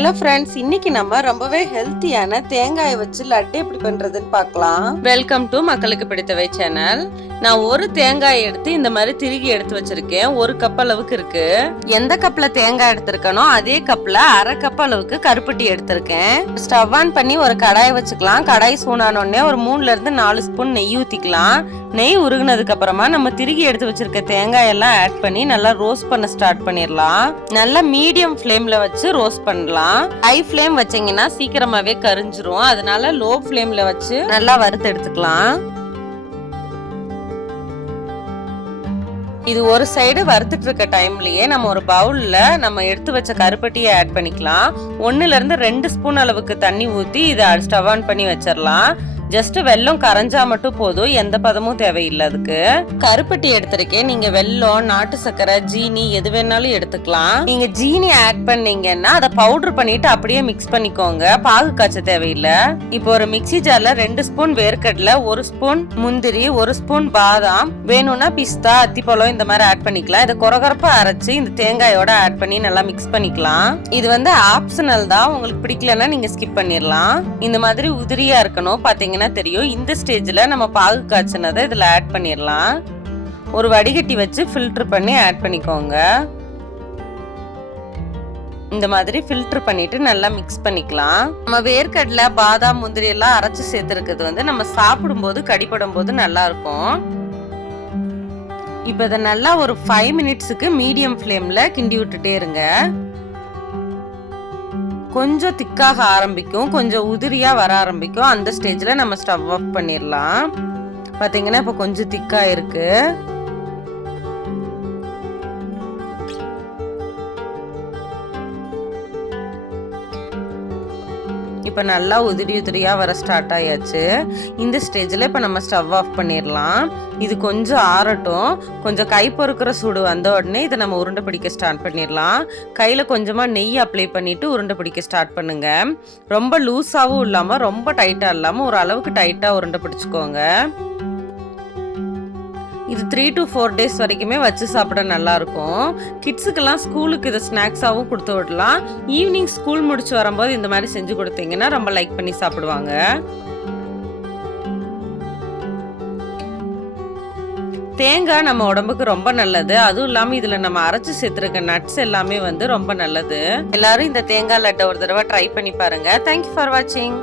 Hello friends, இன்னைக்கு நம்ம ரொம்பவே ஹெல்த்தியான தேங்காயை வச்சு லட்டு எப்படி பண்றதுன்னு பார்க்கலாம். வெல்கம் டு மக்களுக்கு பிடித்தவை சேனல். நான் ஒரு தேங்காய் எடுத்து இந்த மாதிரி திருகி எடுத்து வச்சிருக்கேன். 1 கப் அளவுக்கு இருக்கு. எந்த கப்ல தேங்காய் எடுத்திருக்கனோ அதே கப்ல 1/2 கப் அளவுக்கு கருப்பட்டி எடுத்திருக்கேன். ஸ்டவ் ஆன் பண்ணி ஒரு கடாயை வச்சுக்கலாம். கடாய் சூடானோடனே ஒரு 3ல இருந்து 4 ஸ்பூன் நெய் ஊத்திக்கலாம். நெய் உருகுனதுக்கு அப்புறமா நம்ம திருகி எடுத்து வச்சிருக்க தேங்காய் எல்லாம் ஆட் பண்ணி நல்லா ரோஸ்ட் பண்ண ஸ்டார்ட் பண்ணிடலாம். நல்லா மீடியம் ஃப்ளேம்ல வச்சு ரோஸ்ட் பண்ணலாம். ஹை ஃப்ளேம் வச்சீங்கன்னா சீக்கிரமாவே கரிஞ்சிரும். அதனால லோ ஃப்ளேம்ல வச்சு நல்லா வறுத்து எடுத்துக்கலாம். இது ஒரு சைடு வறுத்துட்டு இருக்க டைம்லயே நம்ம ஒரு பவுல்ல நம்ம எடுத்து வச்ச கருப்பட்டியை ஆட் பண்ணிக்கலாம். 1ல இருந்து 2 ஸ்பூன் அளவுக்கு தண்ணி ஊத்தி இதை ஸ்டவ் ஆன் பண்ணி வச்சிடலாம். ஜஸ்ட் வெல்லம் கரைஞ்சா மட்டும் போதும், எந்த பதமும் தேவையில்லை. அதுக்கு கருப்பட்டி எடுத்திருக்கேன். நீங்க வெல்லம், நாட்டு சர்க்கரை, ஜீனி எது வேணாலும் எடுத்துக்கலாம். நீங்க ஜீனி ஆட் பண்ணீங்கன்னா அதை பவுடர் பண்ணிட்டு அப்படியே மிக்ஸ் பண்ணிக்கோங்க. பாகு காய்ச்ச தேவையில்லை. இப்போ ஒரு மிக்ஸி ஜார்ல 2 ஸ்பூன் வேர்க்கடலை, 1 ஸ்பூன் முந்திரி, 1 ஸ்பூன் பாதாம், வேணும்னா பிஸ்தா, அத்திப்பழம் இந்த மாதிரி ஆட் பண்ணிக்கலாம். இதை கொரகொரப்பா அரைச்சு இந்த தேங்காயோட ஆட் பண்ணி நல்லா மிக்ஸ் பண்ணிக்கலாம். இது வந்து ஆப்ஷனல் தான், உங்களுக்கு பிடிக்கலன்னா நீங்க ஸ்கிப் பண்ணிடலாம். இந்த மாதிரி உதிரியா இருக்கணும். பாத்தீங்கன்னா தெரியும். இந்த ஸ்டேஜ்ல நம்ம பாகு காய்ச்சினதை இதுல ஆட் பண்ணிடலாம். ஒரு வடிகட்டி வச்சு ஃபில்டர் பண்ணி ஆட் பண்ணிக்கோங்க. இந்த மாதிரி ஃபில்டர் பண்ணிட்டு நல்லா மிக்ஸ் பண்ணிக்கலாம். நம்ம வேர்க்கடலை, பாதாம், முந்திரி எல்லாம் அரைச்சு சேர்த்துருக்கிறது வந்து நம்ம சாப்பிடும் போது கடிப்படும் போது நல்லா இருக்கும். இப்ப இதை நல்லா ஒரு 5 மினிட்ஸுக்கு மீடியம் ஃப்ளேம்ல கிண்டி விட்டுட்டே இருங்க. கொஞ்சம் திக்காக ஆரம்பிக்கும், கொஞ்சம் உதிரியா வர ஆரம்பிக்கும். அந்த ஸ்டேஜ்ல நம்ம ஸ்டவ் ஆஃப் பண்ணிடலாம். பாத்தீங்கன்னா இப்ப கொஞ்சம் திக்கா இருக்கு. இப்ப நல்லா உதிரி உதிரியா வர ஸ்டார்ட் ஆயாச்சு. இந்த ஸ்டேஜ்ல இப்ப நம்ம ஸ்டவ் ஆஃப் பண்ணிடலாம். இது கொஞ்சம் ஆறட்டும். கொஞ்சம் கை பொறுக்கிற சூடு வந்த உடனே இதை நம்ம உருண்டை பிடிக்க ஸ்டார்ட் பண்ணிடலாம். கையில கொஞ்சமா நெய் அப்ளை பண்ணிட்டு உருண்டை பிடிக்க ஸ்டார்ட் பண்ணுங்க. ரொம்ப லூஸாவும் இல்லாம ரொம்ப டைட்டா இல்லாம ஒரு அளவுக்கு டைட்டா உருண்டை பிடிச்சுக்கோங்க. இது 3 to 4 days வரைக்குமே வச்சு சாப்பிட நல்லா இருக்கும். கிட்ஸுக்கெல்லாம் ஸ்கூலுக்கு இதை ஸ்நாக்ஸாகவும் கொடுத்து விடலாம். ஈவினிங் ஸ்கூல் முடிச்சு வரும்போது இந்த மாதிரி செஞ்சு கொடுத்தீங்கன்னா ரொம்ப லைக் பண்ணி சாப்பிடுவாங்க. தேங்காய் நம்ம உடம்புக்கு ரொம்ப நல்லது. அதுவும் இல்லாம இதுல நம்ம அரைச்சு சேர்த்திருக்க நட்ஸ் எல்லாமே வந்து ரொம்ப நல்லது. எல்லாரும் இந்த தேங்காய் லட்டை ஒரு தடவை ட்ரை பண்ணி பாருங்க. தேங்க்யூ ஃபார் வாட்சிங்.